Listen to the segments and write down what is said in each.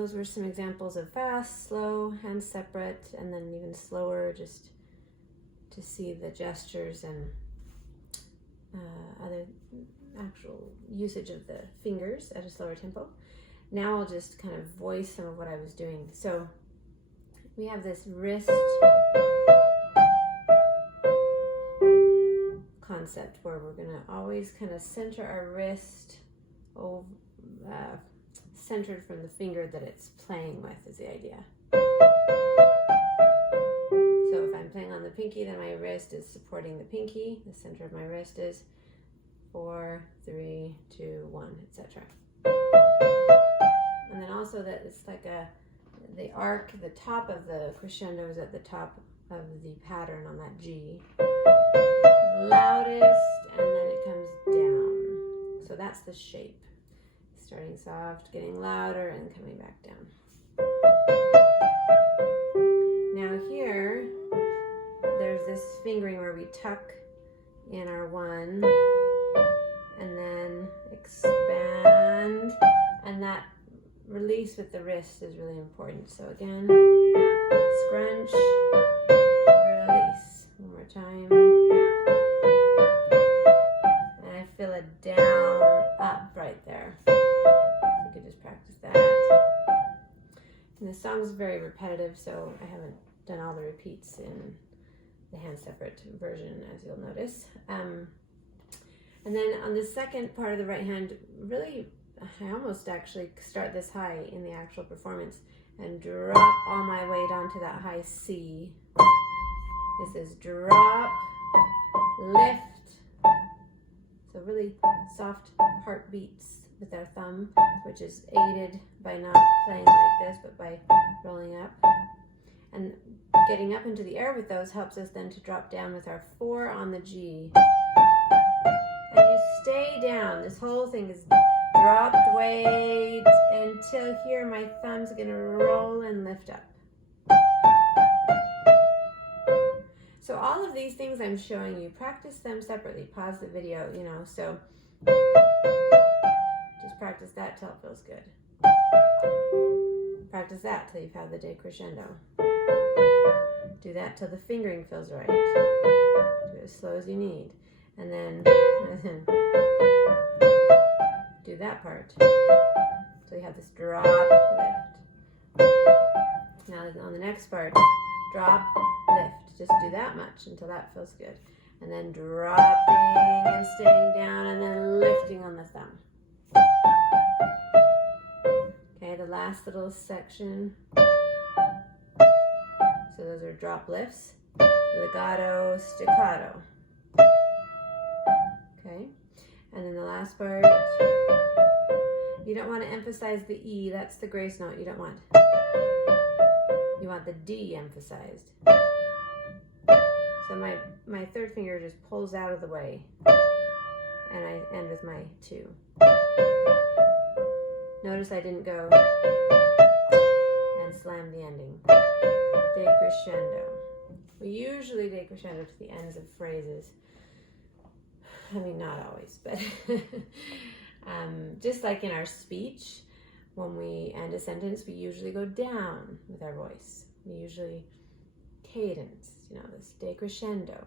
those were some examples of fast, slow, hands separate, and then even slower, just to see the gestures and other actual usage of the fingers at a slower tempo. Now I'll just kind of voice some of what I was doing. So we have this wrist concept where we're going to always kind of center our wrist centered from the finger that it's playing with is the idea. So if I'm playing on the pinky, then my wrist is supporting the pinky. The center of my wrist is 4, 3, 2, 1, etc. And then also that it's like the arc, the top of the crescendo is at the top of the pattern on that G. Loudest, and then it comes down. So that's the shape. Starting soft, getting louder, and coming back down. Now here, there's this fingering where we tuck in our 1, and then expand, and that release with the wrist is really important. So again, scrunch, release. One more time. And I feel a down, up right there. So you could just practice that. And the song's very repetitive, so I haven't done all the repeats in the hand separate version, as you'll notice. And then on the second part of the right hand, really, I almost actually start this high in the actual performance and drop all my weight onto that high C. This is drop, lift. So really soft heartbeats with our thumb, which is aided by not playing like this, but by rolling up. And getting up into the air with those helps us then to drop down with our 4 on the G. And you stay down. This whole thing is dropped weight until here my thumb's gonna roll and lift up. So all of these things I'm showing you, practice them separately. Pause the video, so just practice that till it feels good. Practice that till you've had the decrescendo. Do that till the fingering feels right. Do it as slow as you need. And then do that part till you have this drop, lift. Now on the next part, drop, lift. Just do that much until that feels good. And then dropping and staying down and then lifting on the thumb. Okay, the last little section. So those are drop lifts, legato, staccato. Okay, and then the last part, you don't want to emphasize the E, that's the grace note you don't want. You want the D emphasized. So my third finger just pulls out of the way, and I end with my 2. Notice I didn't go and slam the ending. Decrescendo. We usually decrescendo to the ends of phrases. I mean, not always, but just like in our speech, when we end a sentence, we usually go down with our voice. We usually cadence, this decrescendo.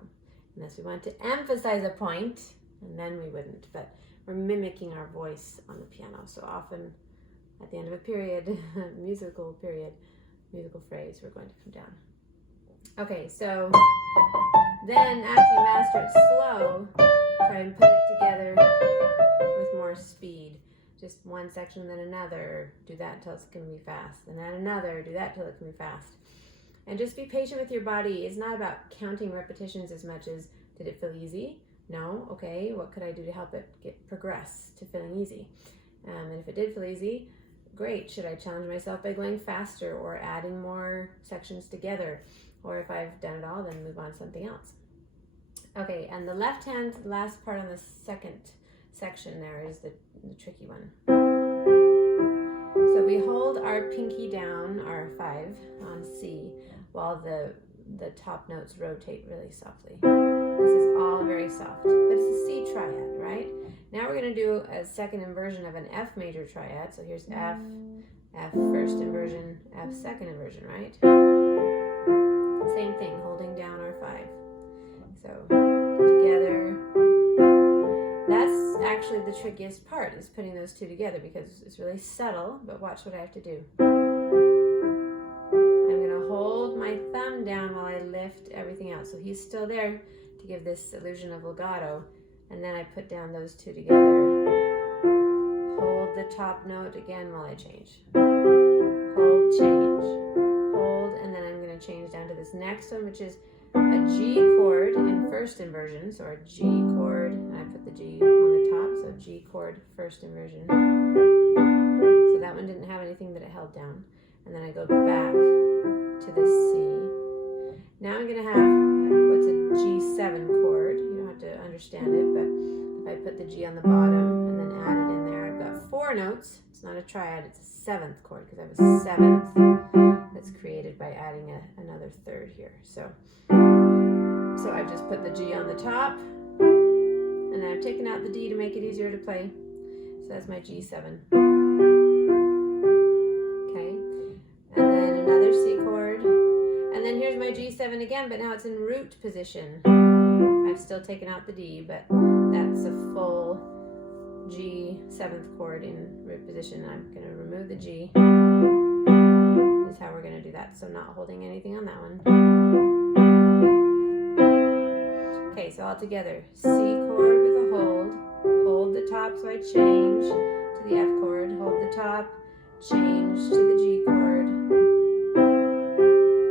Unless we want to emphasize a point, and then we wouldn't, but we're mimicking our voice on the piano. So often at the end of a period, musical phrase, we're going to come down. Okay, so then after you master it slow, try and put it together with more speed. Just one section, then another. Do that until it's going to be fast. And then another. Do that till it can be fast. And just be patient with your body. It's not about counting repetitions as much as, did it feel easy? No? Okay, what could I do to help it progress to feeling easy? And if it did feel easy, great. Should I challenge myself by going faster or adding more sections together? Or if I've done it all, then move on to something else. Okay, and the left hand, last part on the second section there is the tricky one. So we hold our pinky down, our 5 on C, while the top notes rotate really softly. This is all very soft, but it's a C triad, right? Now we're going to do a second inversion of an F major triad. So here's F, F first inversion, F second inversion, right? Same thing, holding down our 5. So together. That's actually the trickiest part, is putting those two together, because it's really subtle, but watch what I have to do. I'm going to hold my thumb down while I lift everything out. So he's still there to give this illusion of legato, and then I put down those two together. Hold the top note again while I change. Hold, change. Hold, and then I'm going to change down to this next one, which is a G chord in first inversion. So our G chord, and I put the G on the top, so G chord first inversion. So that one didn't have anything that it held down. And then I go back to this C. Now I'm going to have what's a G7 chord. You don't have to understand it, but if I put the G on the bottom and then add it in there, I've got 4 notes. It's not a triad, it's a 7th chord, because I have a 7th that's created by adding another 3rd here. So I've just put the G on the top, and then I've taken out the D to make it easier to play. So that's my G7. Okay, and then another C chord, and then here's my G7 again, but now it's in root position. I've still taken out the D, but that's a full G 7th chord in root position. I'm going to remove the G. That's how we're going to do that. So not holding anything on that one. Okay, so all together. C chord with a hold. Hold the top, so I change to the F chord. Hold the top, change to the G chord.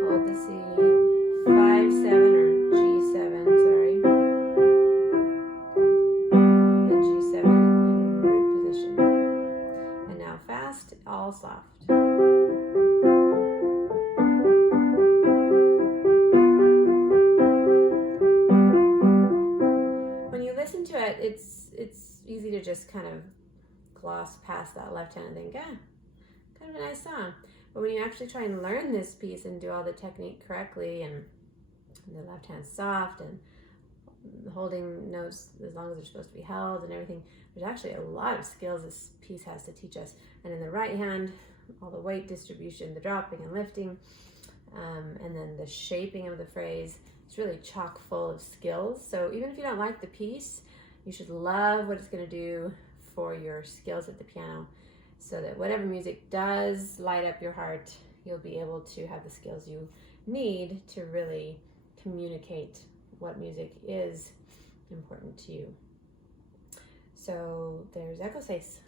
Hold the C. 5, 7, or G7, sorry. The G7 in root position. And now fast, all soft. When you listen to it, it's easy to just kind of gloss past that left hand and think, kind of a nice song. But when you actually try and learn this piece and do all the technique correctly, and the left hand's soft and holding notes as long as they're supposed to be held and everything, there's actually a lot of skills this piece has to teach us. And in the right hand, all the weight distribution, the dropping and lifting, and then the shaping of the phrase, it's really chock full of skills. So even if you don't like the piece, you should love what it's going to do for your skills at the piano, so that whatever music does light up your heart, you'll be able to have the skills you need to really communicate what music is important to you. So there's Ecosaisse.